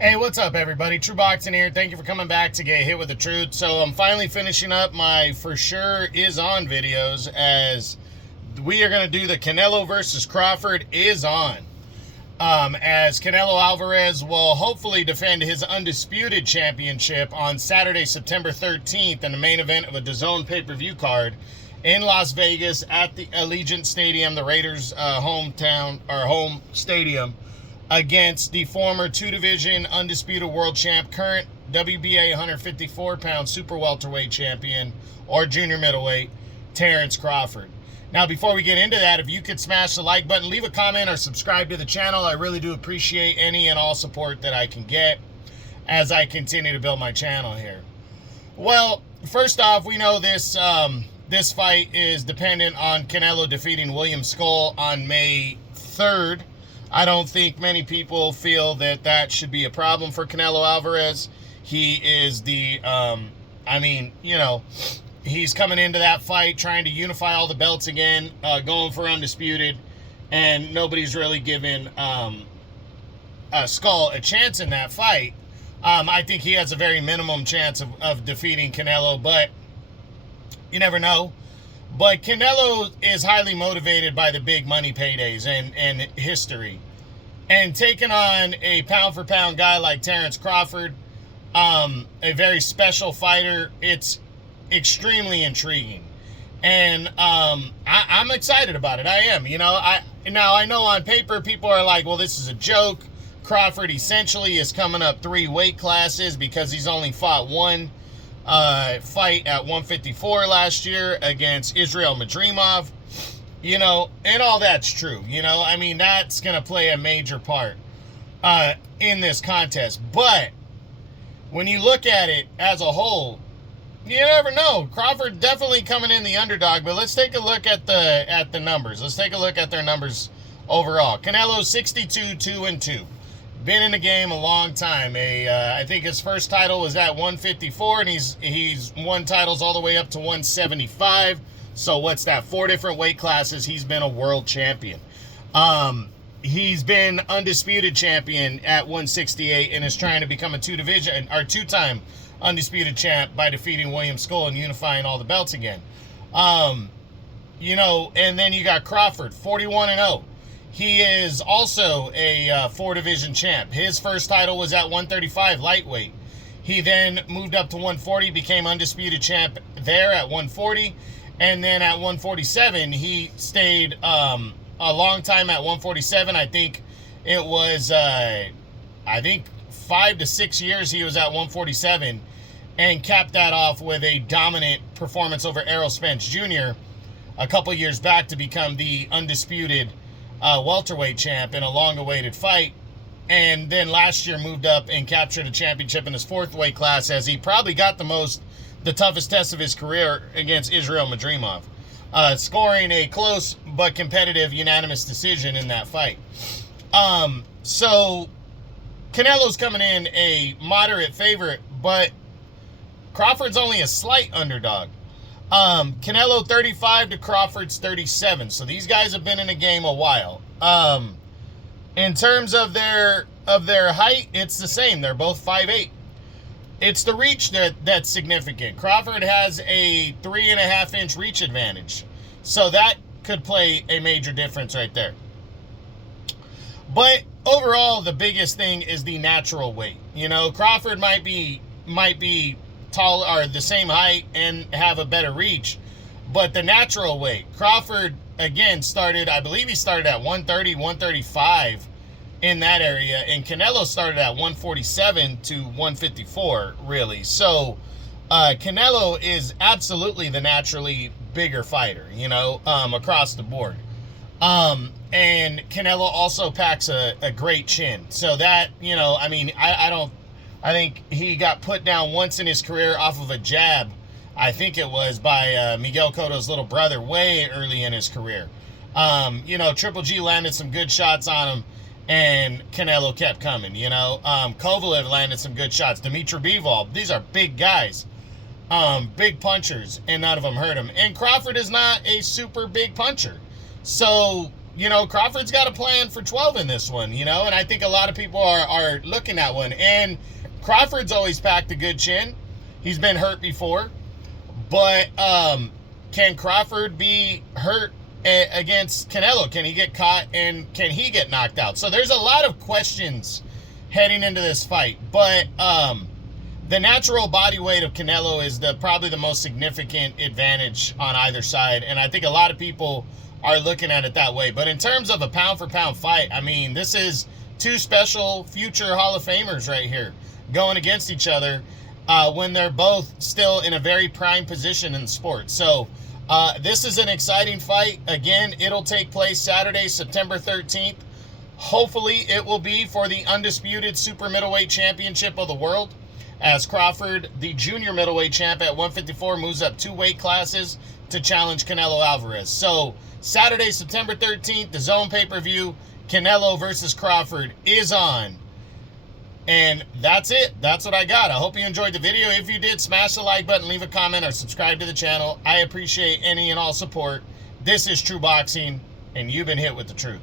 Hey, what's up, everybody? True Boxing here. Thank you for coming back to get hit with the truth. So I'm finally finishing up my For Sure Is On videos, as we are going to do the Canelo versus Crawford Is On. As Canelo Alvarez will hopefully defend his undisputed championship on Saturday, September 13th in the main event of a DAZN pay-per-view card in Las Vegas at the Allegiant Stadium, the Raiders' home stadium, against the former two-division undisputed world champ, current WBA 154-pound super welterweight champion or junior middleweight, Terrence Crawford. Now, before we get into that, if you could smash the like button, leave a comment, or subscribe to the channel, I really do appreciate any and all support that I can get as I continue to build my channel here. Well, first off, we know this fight is dependent on Canelo defeating William Skull on May 3rd. I don't think many people feel that that should be a problem for Canelo Alvarez. He is he's coming into that fight trying to unify all the belts again, going for undisputed, and nobody's really given Skull a chance in that fight. I think he has a very minimum chance of defeating Canelo, but you never know. But Canelo is highly motivated by the big money paydays and history. And taking on a pound-for-pound guy like Terrence Crawford, a very special fighter, it's extremely intriguing. And I'm excited about it. I am. I know on paper people are like, well, this is a joke. Crawford essentially is coming up 3 weight classes because he's only fought one fight at 154 last year against Israel Madrimov, and all that's true. That's going to play a major part in this contest. But when you look at it as a whole, you never know. Crawford definitely coming in the underdog, but let's take a look at the numbers. Let's take a look at their numbers overall. Canelo 62-2-2. Been in the game a long time. I think his first title was at 154, and he's won titles all the way up to 175. So what's that? 4 different weight classes. He's been a world champion. He's been undisputed champion at 168 and is trying to become a two-time undisputed champ by defeating William Skull and unifying all the belts again. And then you got Crawford, 41-0. He is also a 4-division champ. His first title was at 135 lightweight. He then moved up to 140, became undisputed champ there at 140. And then at 147, he stayed a long time at 147. I think it was, 5 to 6 years he was at 147, and capped that off with a dominant performance over Errol Spence Jr. a couple years back to become the undisputed welterweight champ in a long-awaited fight. And then last year moved up and captured a championship in his 4th weight class, as he probably got the toughest test of his career against Israel Madrimov, scoring a close but competitive unanimous decision in that fight. So Canelo's coming in a moderate favorite, but Crawford's only a slight underdog. Canelo 35 to Crawford's 37. So these guys have been in the game a while. In terms of their height, it's the same. They're both 5'8". It's the reach that's significant. Crawford has a 3.5-inch reach advantage. So that could play a major difference right there. But overall, the biggest thing is the natural weight. Crawford might be tall or the same height and have a better reach, but the natural weight, Crawford again I believe he started at 130, 135 in that area, and Canelo started at 147 to 154, really. So Canelo is absolutely the naturally bigger fighter, across the board. And Canelo also packs a great chin. So that, I think he got put down once in his career off of a jab. I think it was by Miguel Cotto's little brother way early in his career. Triple G landed some good shots on him, and Canelo kept coming. Kovalev landed some good shots. Dimitri Bivol, these are big guys, big punchers, and none of them hurt him. And Crawford is not a super big puncher. So, Crawford's got a plan for 12 in this one, and I think a lot of people are looking at one. And Crawford's always packed a good chin. He's been hurt before. But can Crawford be hurt against Canelo? Can he get caught and can he get knocked out? So there's a lot of questions heading into this fight. But the natural body weight of Canelo is probably the most significant advantage on either side. And I think a lot of people are looking at it that way. But in terms of a pound-for-pound fight, I mean, this is two special future Hall of Famers right here going against each other when they're both still in a very prime position in the sport. So this is an exciting fight. Again, it'll take place Saturday, September 13th. Hopefully, it will be for the undisputed super middleweight championship of the world, as Crawford, the junior middleweight champ at 154, moves up 2 weight classes to challenge Canelo Alvarez. So Saturday, September 13th, the DAZN pay-per-view, Canelo versus Crawford is on. And that's it. That's what I got. I hope you enjoyed the video. If you did, smash the like button, leave a comment, or subscribe to the channel. I appreciate any and all support. This is True Boxing, and you've been hit with the truth.